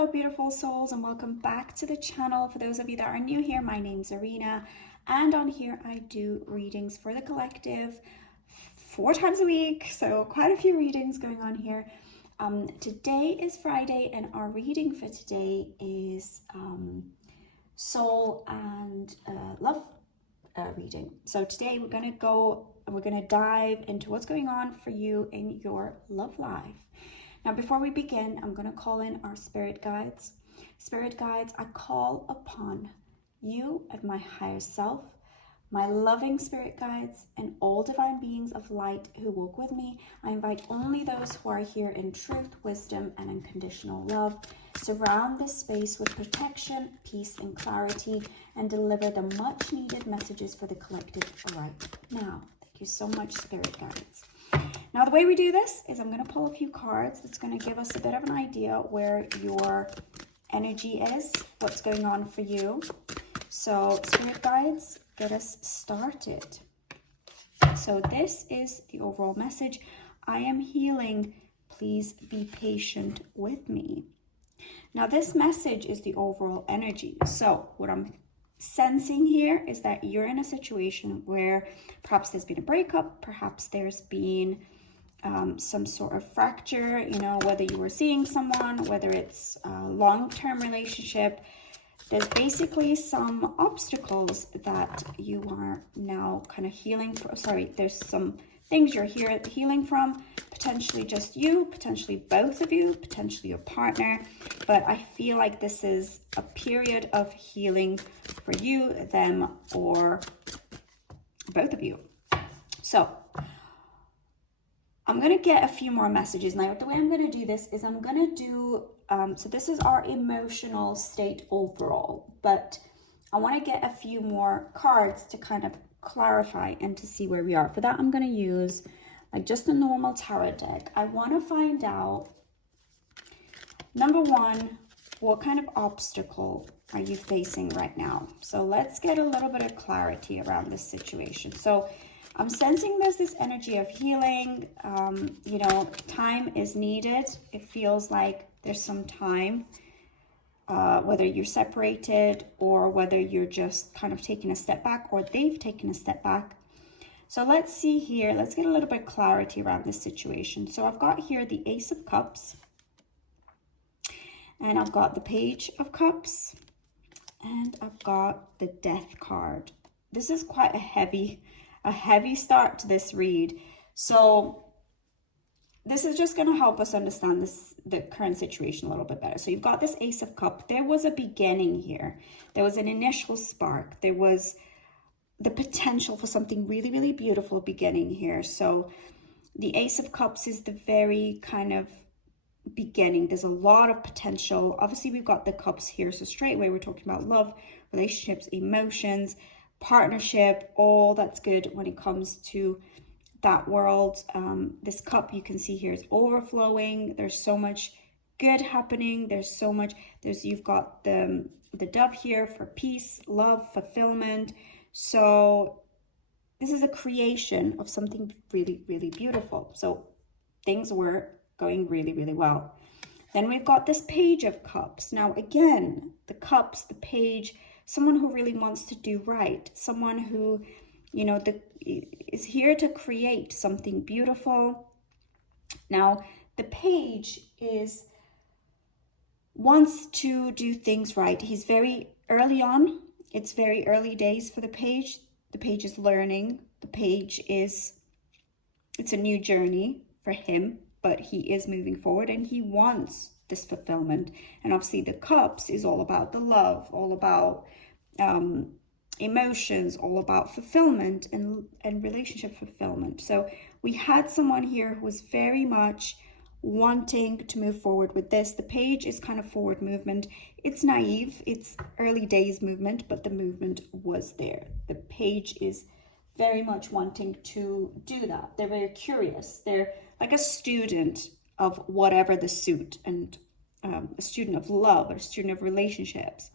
Hello, beautiful souls, and welcome back to the channel. For those of you that are new here, my name's Arena, and on here I do readings for the collective 4 times a week, so quite a few readings going on here. Today is Friday, and our reading for today is soul and love reading. So today we're going to dive into what's going on for you in your love life. Now, before we begin, I'm going to call in our spirit guides. Spirit guides, I call upon you and my higher self, my loving spirit guides, and all divine beings of light who walk with me. I invite only those who are here in truth, wisdom, and unconditional love. Surround this space with protection, peace, and clarity, and deliver the much needed messages for the collective right now. Thank you so much, spirit guides. Now, the way we do this is I'm going to pull a few cards that's going to give us a bit of an idea where your energy is, what's going on for you. So, spirit guides, get us started. So, this is the overall message. I am healing. Please be patient with me. Now, this message is the overall energy. So, what I'm sensing here is that you're in a situation where perhaps there's been a breakup, perhaps there's been some sort of fracture, whether you were seeing someone, whether it's a long-term relationship. There's basically some obstacles that you are now kind of healing from. There's some things you're healing from, potentially just you, potentially both of you, potentially your partner. But I feel like this is a period of healing for you, them, or both of you. So I'm going to get a few more messages. Now, the way I'm going to do this is I'm going to do, so this is our emotional state overall, but I want to get a few more cards to kind of clarify and to see where we are. For that, I'm going to use like just a normal tarot deck. I want to find out, number one, what kind of obstacle are you facing right now? So let's get a little bit of clarity around this situation. So I'm sensing there's this energy of healing. Time is needed. It feels like there's some time, whether you're separated or whether you're just kind of taking a step back or they've taken a step back. So let's see here. Let's get a little bit of clarity around this situation. So I've got here the Ace of Cups, and I've got the Page of Cups, and I've got the Death card. This is quite a heavy start to this read. So this is just going to help us understand the current situation a little bit better. So you've got this Ace of Cups. There was a beginning here. There was an initial spark. There was the potential for something really, really beautiful beginning here. So the Ace of Cups is the very kind of beginning. There's a lot of potential. Obviously, we've got the cups here. So straight away, we're talking about love, relationships, emotions, partnership, all that's good when it comes to that world. This cup you can see here is overflowing. There's so much good happening. You've got the dove here for peace, love, fulfillment. So this is a creation of something really, really beautiful. So things were going really, really well. Then we've got this Page of Cups. Now again, the cups, the page, someone who really wants to do right, someone who, is here to create something beautiful. Now, the page wants to do things right. He's very early on. It's very early days for the page. The page is learning. It's a new journey for him, but he is moving forward and he wants this fulfillment. And obviously the cups is all about the love, all about emotions, all about fulfillment and relationship fulfillment. So we had someone here who was very much wanting to move forward with this. The page is kind of forward movement. It's naive, it's early days movement, but the movement was there. The page is very much wanting to do that. They're very curious. They're like a student of whatever the suit, and a student of love or a student of relationships.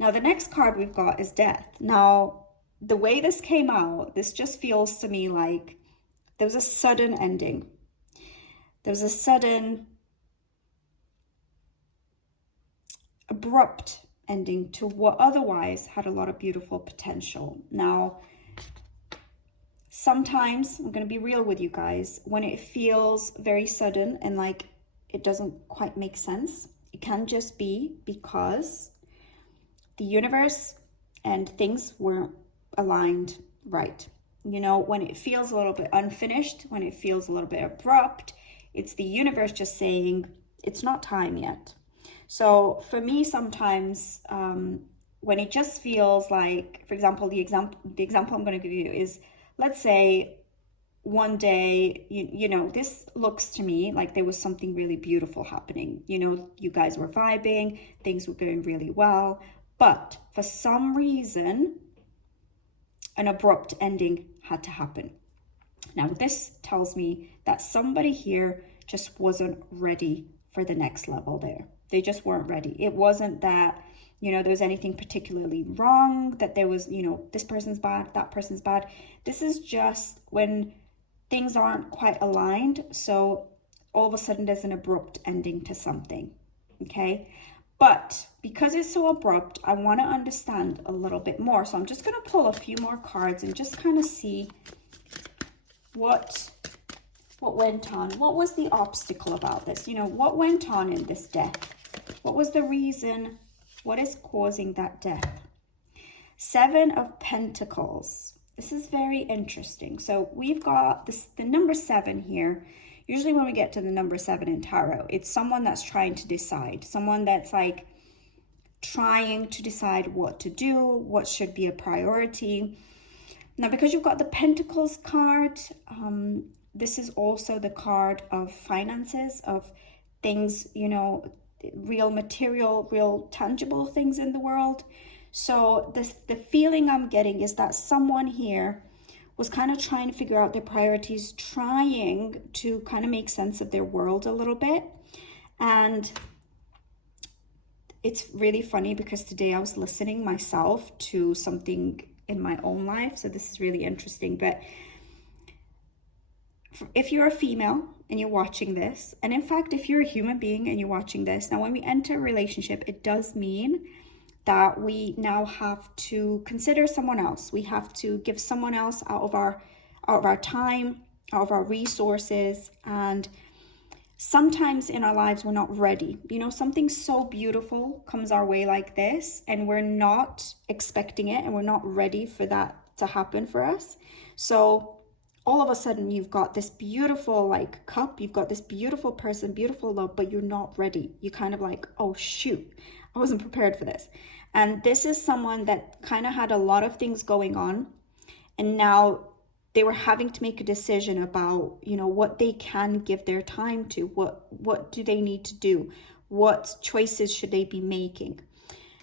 Now, the next card we've got is Death. Now, the way this came out, this just feels to me like there was a sudden ending. There was a sudden abrupt ending to what otherwise had a lot of beautiful potential. Now, sometimes, I'm going to be real with you guys, when it feels very sudden and like it doesn't quite make sense, it can just be because the universe and things weren't aligned right. You know, when it feels a little bit unfinished, when it feels a little bit abrupt, it's the universe just saying it's not time yet. So for me, sometimes when it just feels like, for example, the example I'm going to give you is, let's say one day, you know, this looks to me like there was something really beautiful happening. You know, you guys were vibing, things were going really well, but for some reason, an abrupt ending had to happen. Now, this tells me that somebody here just wasn't ready for the next level there. They just weren't ready. It wasn't that, you know, there was anything particularly wrong, that there was, you know, this person's bad, that person's bad. This is just when things aren't quite aligned. So all of a sudden there's an abrupt ending to something, okay? But because it's so abrupt, I want to understand a little bit more. So I'm just going to pull a few more cards and just kind of see what went on. What was the obstacle about this? You know, what went on in this death? What was the reason? What is causing that death? 7 of Pentacles. This is very interesting. So we've got this, the number 7 here. Usually when we get to the number 7 in tarot, it's someone that's trying to decide, someone that's like trying to decide what to do, what should be a priority. Now, because you've got the Pentacles card, this is also the card of finances, of things, you know, real material, real tangible things in the world. So the feeling I'm getting is that someone here was kind of trying to figure out their priorities, trying to kind of make sense of their world a little bit. And it's really funny because today I was listening myself to something in my own life. So this is really interesting. But if you're a female and you're watching this, and in fact, if you're a human being and you're watching this, now when we enter a relationship, it does mean that we now have to consider someone else. We have to give someone else out of our time, out of our resources. And sometimes in our lives, we're not ready. You know, something so beautiful comes our way like this, and we're not expecting it, and we're not ready for that to happen for us. So all of a sudden, you've got this beautiful like cup, you've got this beautiful person, beautiful love, but you're not ready. You kind of like, oh shoot, I wasn't prepared for this. And this is someone that kind of had a lot of things going on, and now they were having to make a decision about, you know, what they can give their time to, what do they need to do, what choices should they be making.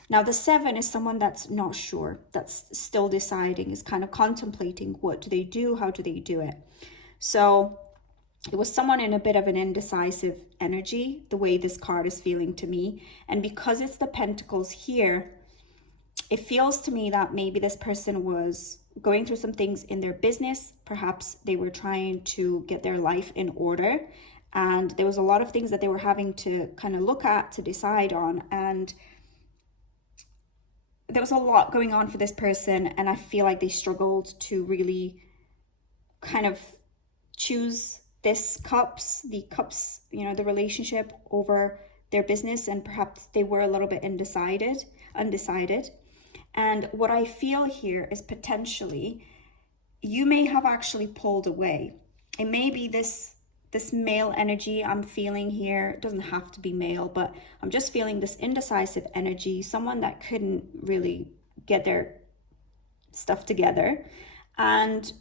Now the 7 is someone that's not sure, that's still deciding, is kind of contemplating, what do they do, how do they do it. So it was someone in a bit of an indecisive energy, the way this card is feeling to me. And because it's the Pentacles here, it feels to me that maybe this person was going through some things in their business. Perhaps they were trying to get their life in order, and there was a lot of things that they were having to kind of look at, to decide on. And there was a lot going on for this person, and I feel like they struggled to really kind of choose the cups, you know, the relationship over their business, and perhaps they were a little bit undecided. And what I feel here is potentially you may have actually pulled away. It may be this male energy I'm feeling here. It doesn't have to be male, but I'm just feeling this indecisive energy, someone that couldn't really get their stuff together. And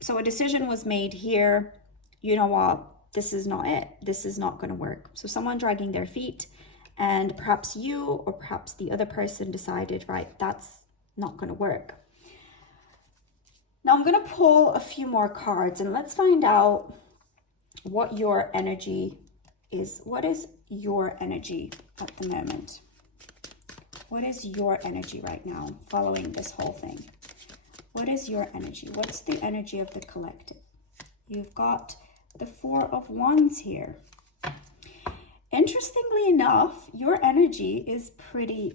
so a decision was made here. You know what? This is not it. This is not going to work. So someone dragging their feet, and perhaps you or perhaps the other person decided, right, that's not going to work. Now I'm going to pull a few more cards, and let's find out what your energy is. What is your energy at the moment? What is your energy right now following this whole thing? What is your energy? What's the energy of the collective? You've got the 4 of Wands here. interestingly enough, your energy is pretty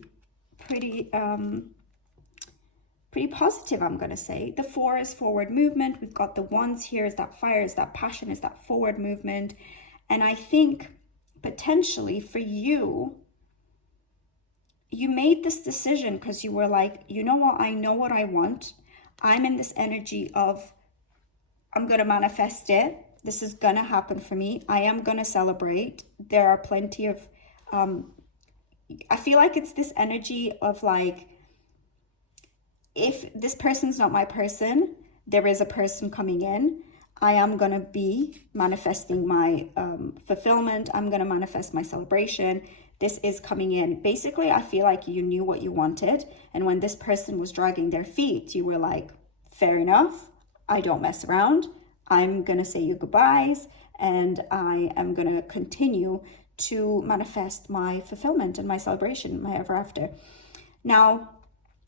positive, I'm going to say. The 4 is forward movement. We've got the 1s here, is that fire, is that passion, is that forward movement. And I think potentially for you, you made this decision because you were like, you know what, I know what I want. I'm in this energy of, I'm going to manifest it. This is going to happen for me. I am going to celebrate. There are plenty of, I feel like it's this energy of like, if this person's not my person, there is a person coming in. I am going to be manifesting my fulfillment. I'm going to manifest my celebration. This is coming in. Basically, I feel like you knew what you wanted. And when this person was dragging their feet, you were like, fair enough. I don't mess around. I'm going to say your goodbyes. And I am going to continue to manifest my fulfillment and my celebration, my ever after. Now,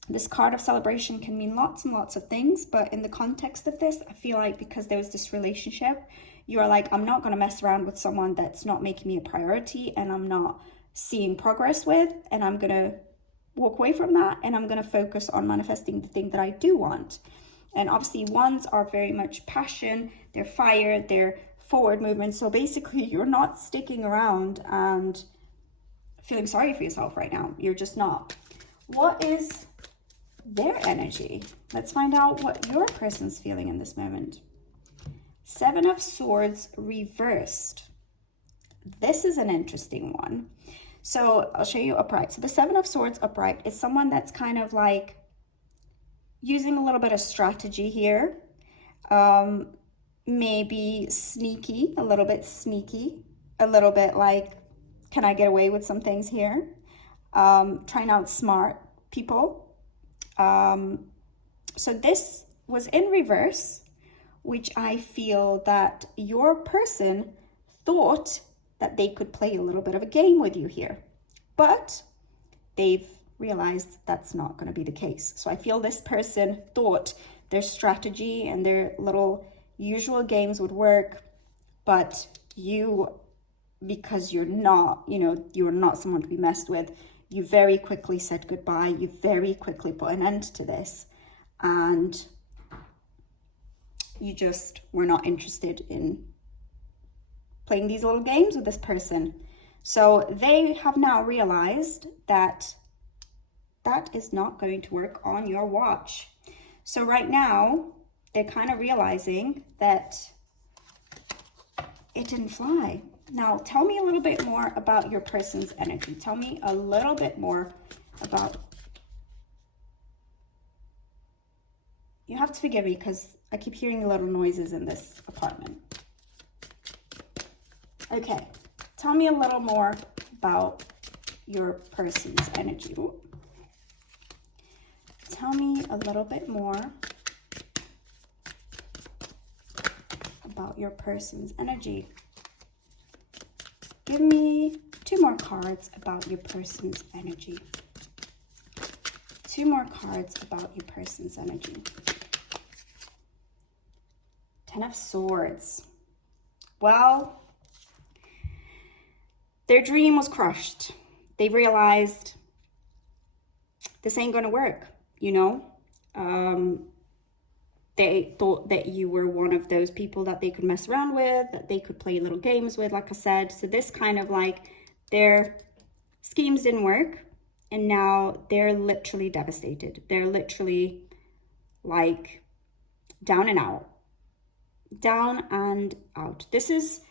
this card of celebration can mean lots and lots of things, but in the context of this, I feel like because there was this relationship, you are like, I'm not going to mess around with someone that's not making me a priority and I'm not seeing progress with, and I'm going to walk away from that and I'm going to focus on manifesting the thing that I do want. And obviously 1s are very much passion, they're fire, they're forward movement. So basically you're not sticking around and feeling sorry for yourself right now. You're just not. What is their energy? Let's find out what your person's feeling in this moment. 7 of Swords reversed. This is an interesting one. So I'll show you upright. So the 7 of Swords upright is someone that's kind of like using a little bit of strategy here. Maybe sneaky, a little bit sneaky, a little bit like, can I get away with some things here? Trying to outsmart people. So this was in reverse, which I feel that your person thought that they could play a little bit of a game with you here, but they've realized that's not going to be the case. So I feel this person thought their strategy and their little usual games would work, but you, because you're not, you're not someone to be messed with, you very quickly said goodbye. You very quickly put an end to this. And you just were not interested in playing these little games with this person. So they have now realized that that is not going to work on your watch. So right now, they're kind of realizing that it didn't fly. Now, tell me a little bit more about your person's energy. Tell me a little bit more about... You have to forgive me because I keep hearing little noises in this apartment. Okay, tell me a little more about your person's energy. Ooh. Tell me a little bit more about your person's energy. Give me 2 more cards about your person's energy. 2 more cards about your person's energy. 10 of Swords. Well, their dream was crushed. They realized this ain't gonna work, They thought that you were one of those people that they could mess around with, that they could play little games with, like I said. So this kind of like their schemes didn't work. And now they're literally devastated. They're literally like down and out. Down and out. This is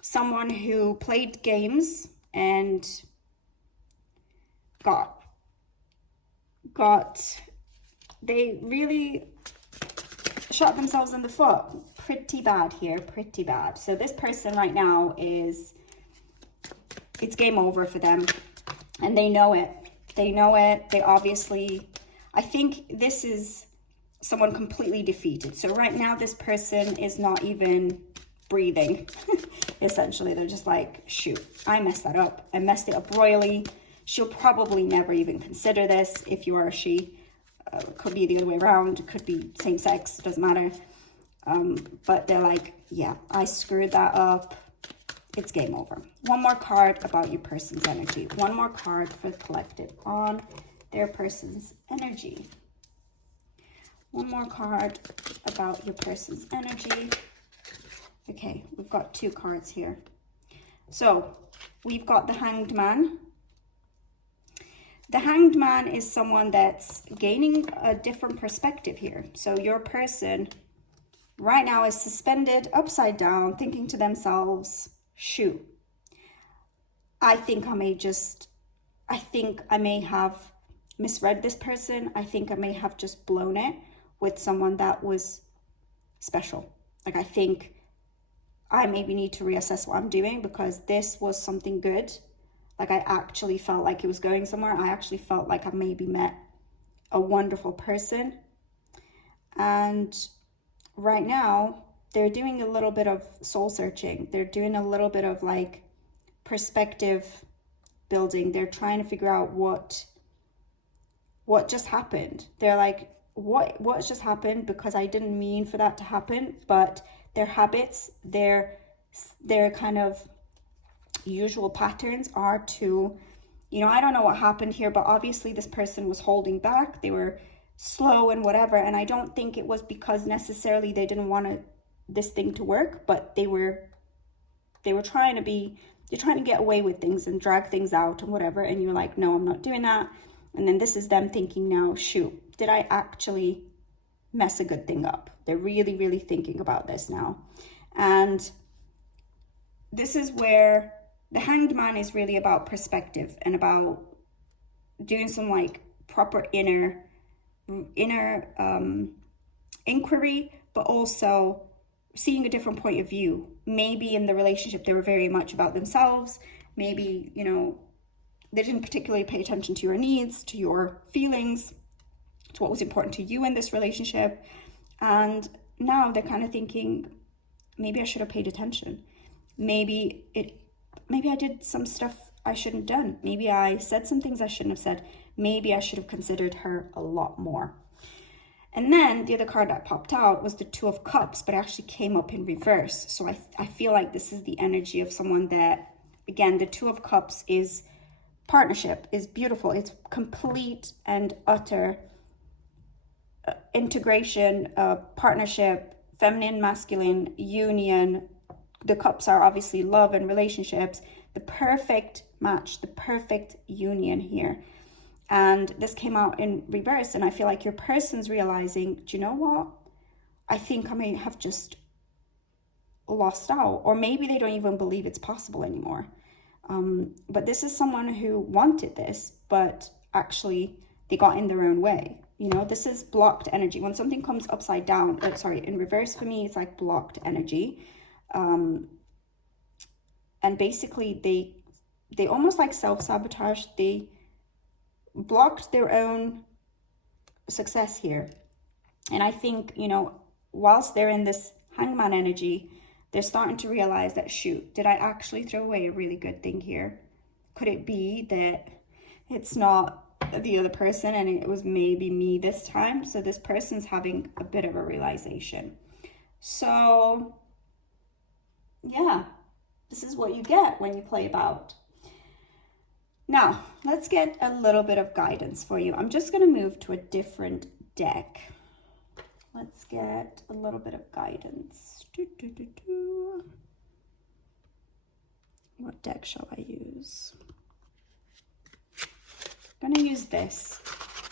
someone who played games and they really shot themselves in the foot. Pretty bad here, pretty bad. So this person right now it's game over for them. And they know it. They know it. They obviously, I think this is someone completely defeated. So right now, this person is not even breathing, essentially. They're just like, shoot, I messed that up. I messed it up royally. She'll probably never even consider this if you are a she. Could be the other way around. Could be same sex. Doesn't matter. But they're like, yeah, I screwed that up. it's game over. One more card about your person's energy. One more card for the collective on their person's energy. One more card about your person's energy. Okay, we've got 2 cards here. So we've got the Hanged Man. The Hanged Man is someone that's gaining a different perspective here. So your person right now is suspended upside down, thinking to themselves, shoot, I think I may have misread this person. I think I may have just blown it with someone that was special. Like, I think I maybe need to reassess what I'm doing, because this was something good. Like, I actually felt like it was going somewhere. I actually felt like I maybe met a wonderful person. And right now, they're doing a little bit of soul searching. They're doing a little bit of like perspective building. They're trying to figure out what just happened. They're like, what just happened? Because I didn't mean for that to happen. But their habits, their kind of usual patterns are to, you know, I don't know what happened here, but obviously this person was holding back. They were slow and whatever. And I don't think it was because necessarily they didn't want this thing to work, but they were trying to get away with things and drag things out and whatever. And you're like, no, I'm not doing that. And then this is them thinking now, shoot, did I actually mess a good thing up? They're really, really thinking about this now. And this is where the Hanged Man is really about perspective and about doing some like proper inner inquiry, but also seeing a different point of view. Maybe in the relationship, they were very much about themselves. Maybe, you know, they didn't particularly pay attention to your needs, to your feelings, to what was important to you in this relationship. And now they're kind of thinking, maybe I should have paid attention. Maybe I did some stuff I shouldn't have done. Maybe I said some things I shouldn't have said. Maybe I should have considered her a lot more. And then the other card that popped out was the Two of Cups, but it actually came up in reverse. So I feel like this is the energy of someone that, again, the Two of Cups is partnership, is beautiful. It's complete and utter integration, partnership, feminine, masculine, union. The cups are obviously love and relationships. The perfect match, the perfect union here. And this came out in reverse, and I feel like your person's realizing, do you know what? I think I may have just lost out, or maybe they don't even believe it's possible anymore. But this is someone who wanted this, but actually they got in their own way. You know, this is blocked energy. When something comes upside down, in reverse for me, it's like blocked energy. And basically they almost like self-sabotage. They blocked their own success here. And I think, you know, whilst they're in this Hangman energy, they're starting to realize that, shoot, did I actually throw away a really good thing here? Could it be that it's not the other person and it was maybe me this time? So this person's having a bit of a realization. So yeah, this is what you get when you play about. Now, let's get a little bit of guidance for you. I'm just going to move to a different deck. Let's get a little bit of guidance. What deck shall I use? I'm going to use this.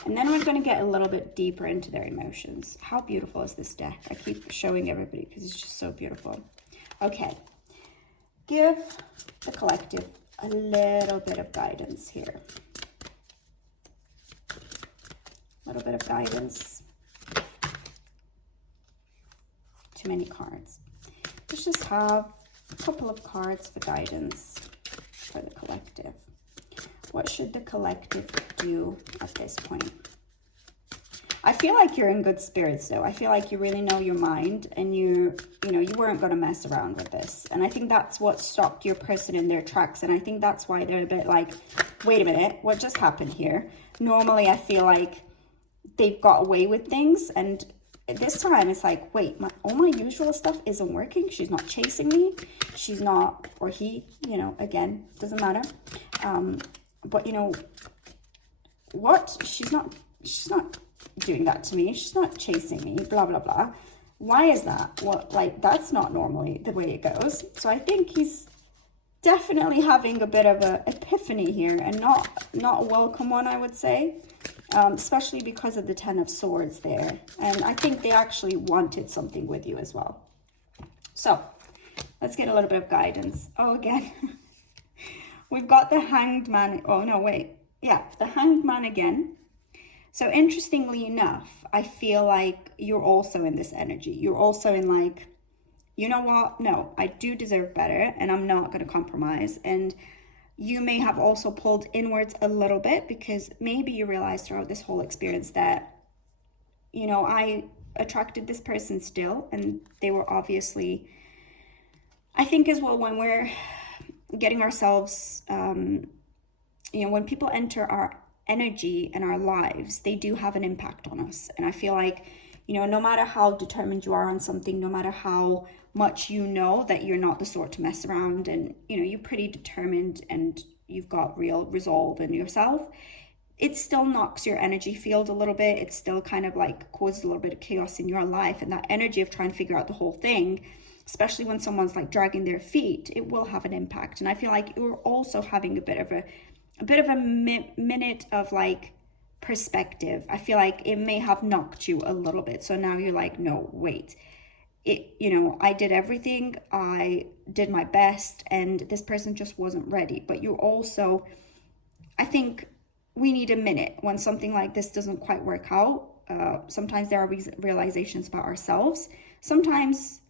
And then we're going to get a little bit deeper into their emotions. How beautiful is this deck? I keep showing everybody because it's just so beautiful. Okay. Give the collective a little bit of guidance here. A little bit of guidance. Too many cards. Let's just have a couple of cards for guidance for the collective. What should the collective do at this point? I feel like you're in good spirits though. I feel like you really know your mind, and you weren't going to mess around with this. And I think that's what stopped your person in their tracks. And I think that's why they're a bit like, wait a minute, what just happened here? Normally I feel like they've got away with things, and this time it's like, wait, all my usual stuff isn't working. She's not chasing me. She's not, or he, you know, again, doesn't matter. But you know what? She's not doing that to me. She's not chasing me, blah, blah, blah. Why is that? Well, like, that's not normally the way it goes. So I think he's definitely having a bit of a epiphany here, and not a welcome one, I would say. Especially because of the Ten of Swords there. And I think they actually wanted something with you as well. So let's get a little bit of guidance. Oh, again, we've got the Hanged Man. Oh, no, wait. Yeah, the Hanged Man again. So interestingly enough, I feel like you're also in this energy. You're also in like, you know what? No, I do deserve better, and I'm not going to compromise. And you may have also pulled inwards a little bit, because maybe you realized throughout this whole experience that, you know, I attracted this person still, and they were obviously, I think as well, when we're getting ourselves, you know, when people enter our energy and our lives, they do have an impact on us. And I feel like, you know, no matter how determined you are on something, no matter how much you know that you're not the sort to mess around, and you know, you're pretty determined and you've got real resolve in yourself, it still knocks your energy field a little bit. It still kind of like causes a little bit of chaos in your life, and that energy of trying to figure out the whole thing, especially when someone's like dragging their feet, it will have an impact. And I feel like you're also having a bit of a minute of like perspective. I feel like it may have knocked you a little bit. So now you're like, no, wait, you know, I did everything, I did my best, and this person just wasn't ready. But you're also, I think we need a minute when something like this doesn't quite work out. Sometimes there are realizations about ourselves. Sometimes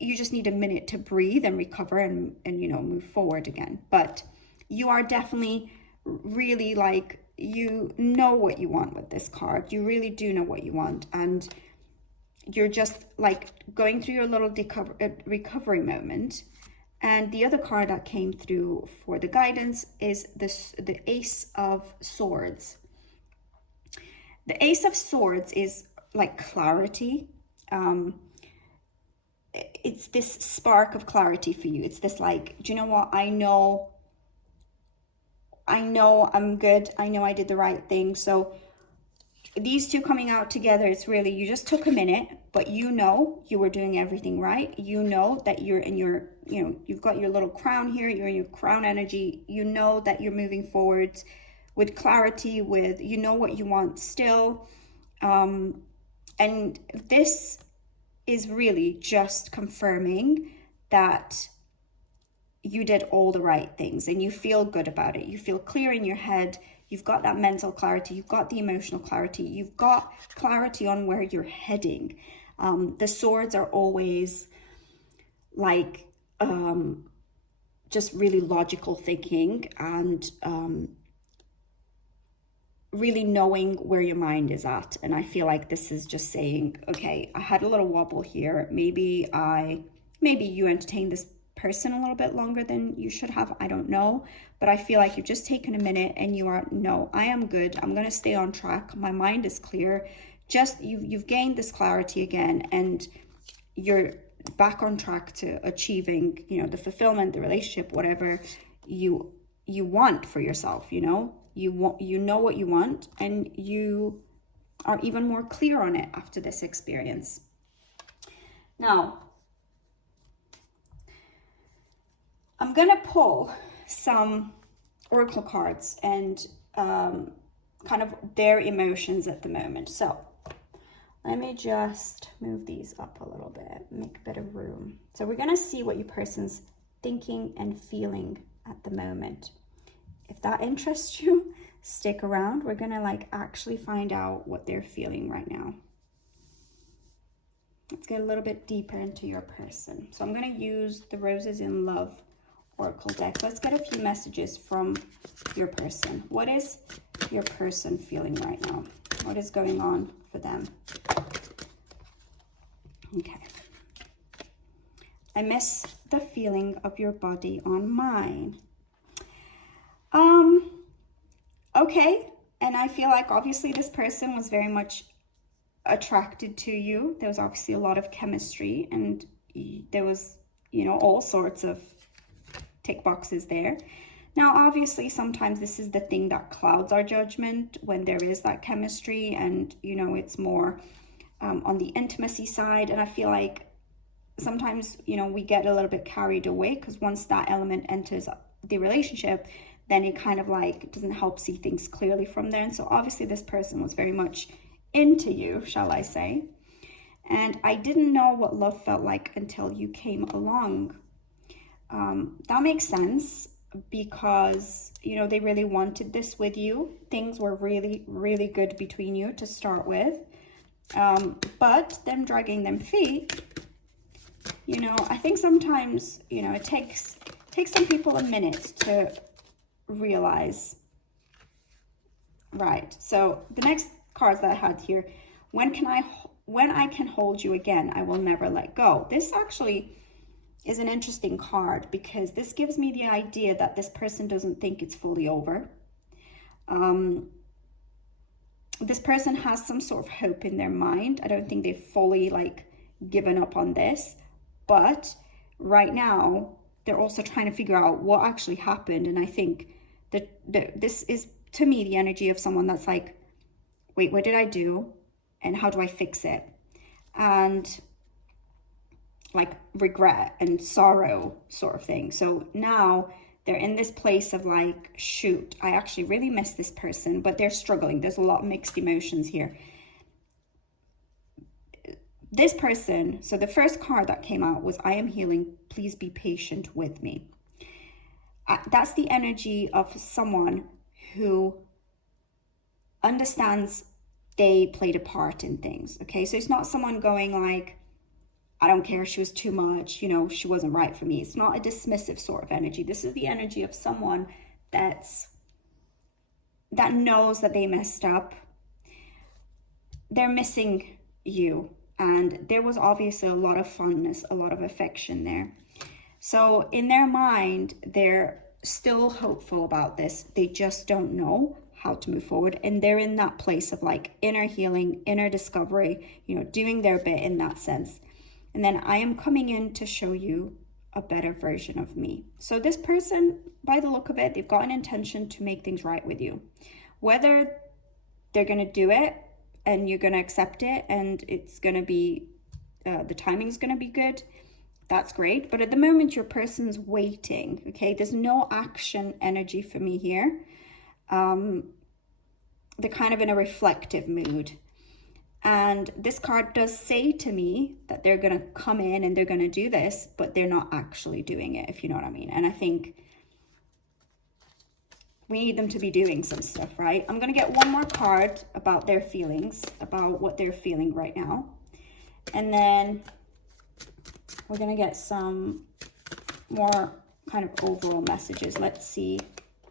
you just need a minute to breathe and recover and you know, move forward again. But you are definitely really like, you know what you want with this card. You really do know what you want, and you're just like going through your little recovery moment. And the other card that came through for the guidance is the Ace of Swords. The Ace of Swords is like clarity. It's this spark of clarity for you. It's this like, do you know what? I know I'm good. I know I did the right thing. So these two coming out together, it's really, you just took a minute, but you know you were doing everything right. You know that you're in your, you know, you've got your little crown here, you're in your crown energy. You know that you're moving forward with clarity, with, you know what you want still. And this is really just confirming that you did all the right things and you feel good about it. You feel clear in your head. You've got that mental clarity. You've got the emotional clarity. You've got clarity on where you're heading. The swords are always like just really logical thinking and really knowing where your mind is at. And I feel like this is just saying, okay, I had a little wobble here. Maybe you entertained this person a little bit longer than you should have. I don't know, but I feel like you've just taken a minute and you are, no, I am good. I'm going to stay on track. My mind is clear. Just you've gained this clarity again, and you're back on track to achieving, you know, the fulfillment, the relationship, whatever you want for yourself. You know, you know what you want, and you are even more clear on it after this experience. Now, I'm going to pull some oracle cards and kind of their emotions at the moment. So let me just move these up a little bit, make a bit of room. So we're going to see what your person's thinking and feeling at the moment. If that interests you, stick around. We're going to like actually find out what they're feeling right now. Let's get a little bit deeper into your person. So I'm going to use the Roses in Love Oracle deck. Let's get a few messages from your person. What is your person feeling right now? What is going on for them? Okay. I miss the feeling of your body on mine. Okay. And I feel like obviously this person was very much attracted to you. There was obviously a lot of chemistry, and there was, you know, all sorts of tick boxes there. Now, obviously, sometimes this is the thing that clouds our judgment when there is that chemistry, and, you know, it's more on the intimacy side. And I feel like sometimes, you know, we get a little bit carried away, because once that element enters the relationship, then it kind of like doesn't help see things clearly from there. And so obviously this person was very much into you, shall I say. And I didn't know what love felt like until you came along. That makes sense, because, you know, they really wanted this with you. Things were really, really good between you to start with. But them dragging them feet, you know, I think sometimes, you know, it takes some people a minute to realize. Right. So the next cards that I had here, when I can hold you again, I will never let go. This actually is an interesting card, because this gives me the idea that this person doesn't think it's fully over. This person has some sort of hope in their mind. I don't think they've fully like given up on this, but right now they're also trying to figure out what actually happened. And I think that this is, to me, the energy of someone that's like, wait, what did I do? And how do I fix it? And like regret and sorrow sort of thing. So now they're in this place of like, shoot, I actually really miss this person, but they're struggling. There's a lot of mixed emotions here. This person, so the first card that came out was, I am healing, please be patient with me. That's the energy of someone who understands they played a part in things, okay? So it's not someone going like, I don't care, she was too much, you know, she wasn't right for me. It's not a dismissive sort of energy. This is the energy of someone that knows that they messed up. They're missing you. And there was obviously a lot of fondness, a lot of affection there. So in their mind, they're still hopeful about this. They just don't know how to move forward. And they're in that place of like inner healing, inner discovery, you know, doing their bit in that sense. And then I am coming in to show you a better version of me. So this person, by the look of it, they've got an intention to make things right with you. Whether they're going to do it and you're going to accept it and it's going to be, the timing's going to be good, that's great. But at the moment, your person's waiting, okay? There's no action energy for me here. They're kind of in a reflective mood. And this card does say to me that they're going to come in and they're going to do this, but they're not actually doing it, if you know what I mean. And I think we need them to be doing some stuff, right? I'm going to get one more card about their feelings, about what they're feeling right now. And then we're going to get some more kind of overall messages. Let's see.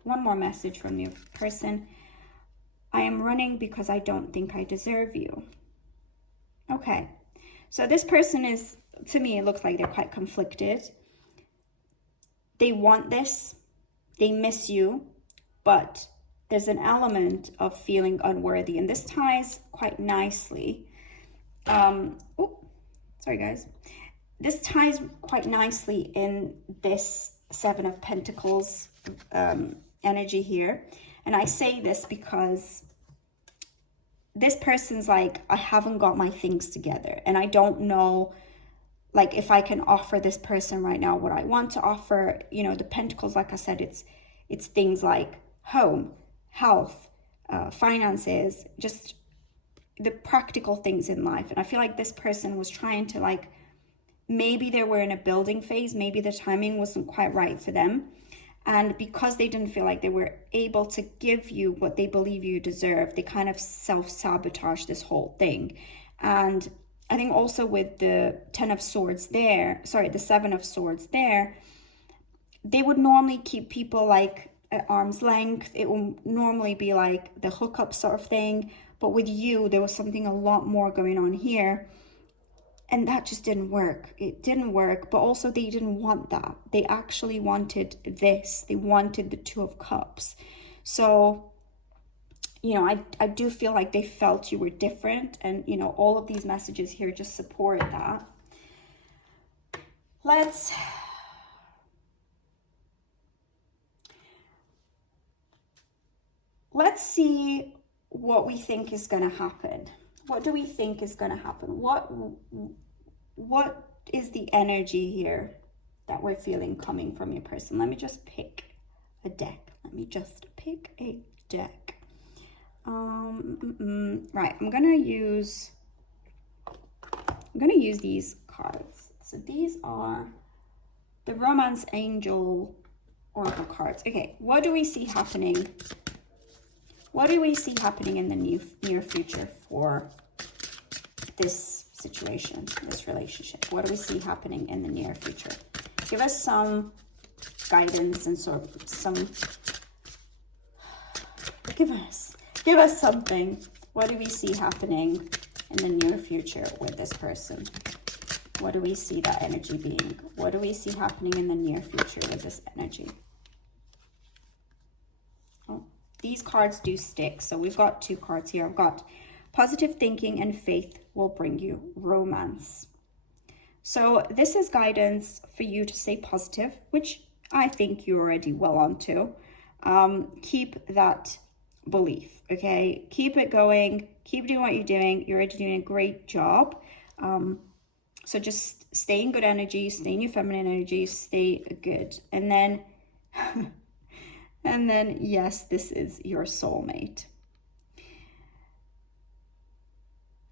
One more message from the person. I am running because I don't think I deserve you. Okay. So this person is, to me, it looks like they're quite conflicted. They want this. They miss you. But there's an element of feeling unworthy. And this ties quite nicely. Sorry, guys. This ties quite nicely in this Seven of Pentacles energy here. And I say this because this person's like, I haven't got my things together. And I don't know, like, if I can offer this person right now what I want to offer. You know, the Pentacles, like I said, it's things like home, health, finances, just the practical things in life. And I feel like this person was trying to, like, maybe they were in a building phase. Maybe the timing wasn't quite right for them. And because they didn't feel like they were able to give you what they believe you deserve, they kind of self-sabotage this whole thing. And I think also with the the Seven of Swords there, they would normally keep people like at arm's length. It will normally be like the hookup sort of thing. But with you, there was something a lot more going on here. And that just didn't work. It didn't work, but also they didn't want that. They actually wanted this. They wanted the Two of Cups. So you know, I do feel like they felt you were different, and you know, all of these messages here just support that. Let's see what we think is going to happen. What do we think is going to happen? What is the energy here that we're feeling coming from your person? Let me just pick a deck. Right, I'm gonna use these cards. So these are the Romance Angel Oracle cards. Okay, what do we see happening? What do we see happening in the near future for this situation, this relationship? What do we see happening in the near future? Give us some guidance and sort of some, give us something. What do we see happening in the near future with this person? What do we see that energy being? What do we see happening in the near future with this energy? Oh, these cards do stick. So we've got two cards here. I've got positive thinking and faith will bring you romance. So this is guidance for you to stay positive, which I think you're already well onto. Keep that belief, okay? Keep it going. Keep doing what you're doing. You're already doing a great job. So just stay in good energy, stay in your feminine energy, stay good. And then, and then, yes, this is your soulmate.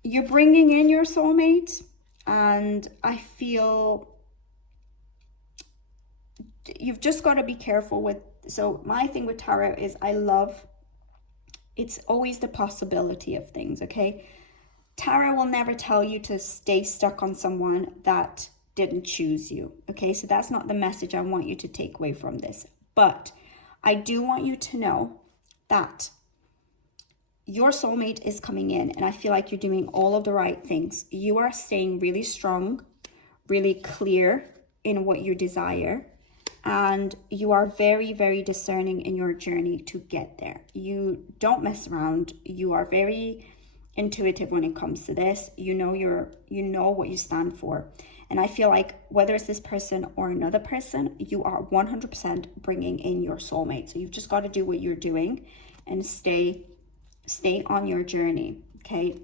You're bringing in your soulmate, and I feel you've just got to be careful with, so my thing with tarot is it's always the possibility of things, okay? Tarot will never tell you to stay stuck on someone that didn't choose you, okay? So that's not the message I want you to take away from this. But I do want you to know that your soulmate is coming in, and I feel like you're doing all of the right things. You are staying really strong, really clear in what you desire, and you are very, very discerning in your journey to get there. You don't mess around. You are very intuitive when it comes to this. You know what you stand for. And I feel like whether it's this person or another person, you are 100% bringing in your soulmate. So you've just got to do what you're doing and stay on your journey, okay?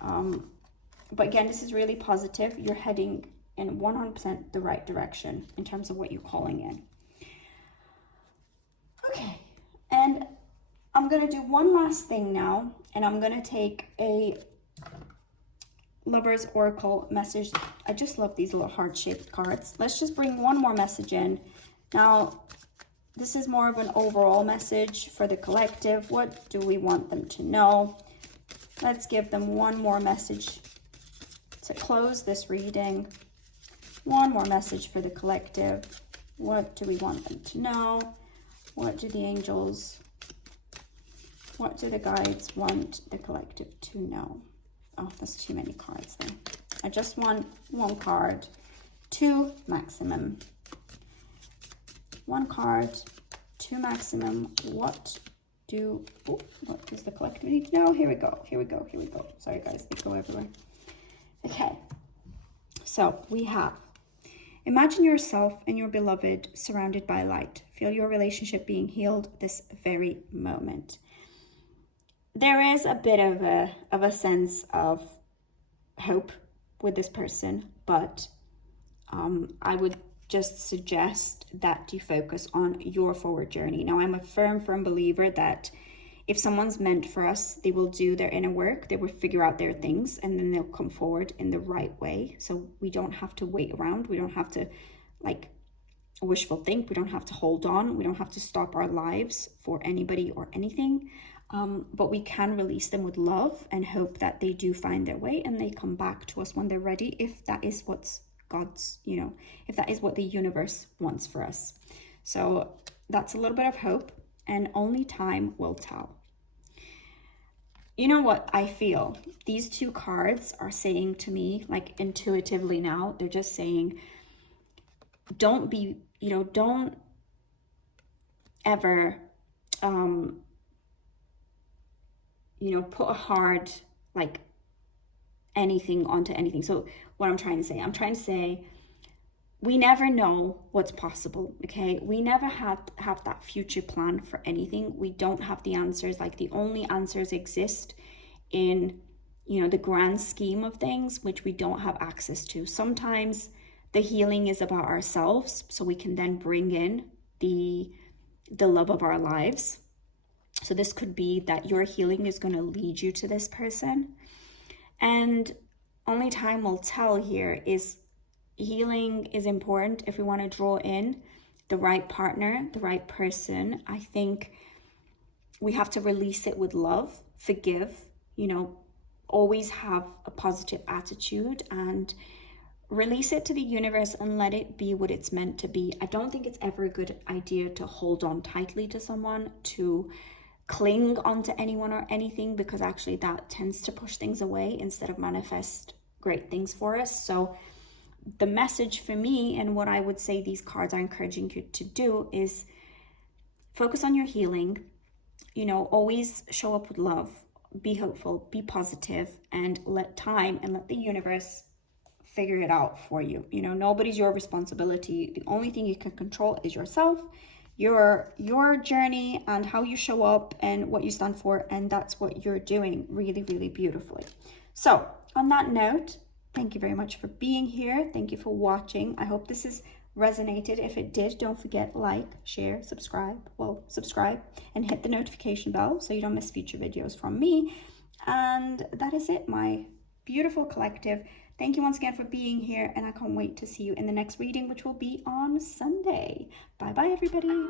But again, this is really positive. You're heading in 100% the right direction in terms of what you're calling in. Okay, and I'm going to do one last thing now, and I'm going to take a Lover's Oracle message. I just love these little heart-shaped cards. Let's just bring one more message in. Now, this is more of an overall message for the collective. What do we want them to know? Let's give them one more message to close this reading. One more message for the collective. What do we want them to know? What do the angels, what do the guides want the collective to know? Oh, there's too many cards there. I just want one card, two maximum. One card, two maximum. What does the collective need to know? Here we go. Sorry guys, they go everywhere. Okay, so we have, imagine yourself and your beloved surrounded by light. Feel your relationship being healed this very moment. There is a bit of a sense of hope with this person, but I would just suggest that you focus on your forward journey. Now, I'm a firm believer that if someone's meant for us, they will do their inner work, they will figure out their things, and then they'll come forward in the right way. So we don't have to wait around. We don't have to wishful think. We don't have to hold on. We don't have to stop our lives for anybody or anything. But we can release them with love and hope that they do find their way and they come back to us when they're ready, if that is what's God's, if that is what the universe wants for us. So that's a little bit of hope, and only time will tell. You know what I feel? These two cards are saying to me, intuitively now, they're just saying, don't ever put a hard, like, anything onto anything. So what I'm trying to say, we never know what's possible, okay? We never have that future plan for anything. We don't have the answers. Like, the only answers exist in, the grand scheme of things, which we don't have access to. Sometimes the healing is about ourselves, so we can then bring in the love of our lives. So this could be that your healing is going to lead you to this person. And only time will tell here. Is healing is important if we want to draw in the right partner, the right person. I think we have to release it with love, forgive, always have a positive attitude, and release it to the universe and let it be what it's meant to be. I don't think it's ever a good idea to hold on tightly to someone, to cling onto anyone or anything, because actually that tends to push things away instead of manifest great things for us. So the message for me, and what I would say these cards are encouraging you to do, is focus on your healing. Always show up with love, be hopeful, be positive, and let time and let the universe figure it out for you. Nobody's your responsibility. The only thing you can control is yourself, your journey, and how you show up and what you stand for, and that's what you're doing really, really beautifully. So on that note, thank you very much for being here. Thank you for watching. I hope this has resonated. If it did, don't forget, like, share, subscribe and hit the notification bell so you don't miss future videos from me. And that is it, my beautiful collective. Thank you once again for being here, and I can't wait to see you in the next reading, which will be on Sunday. Bye bye, everybody.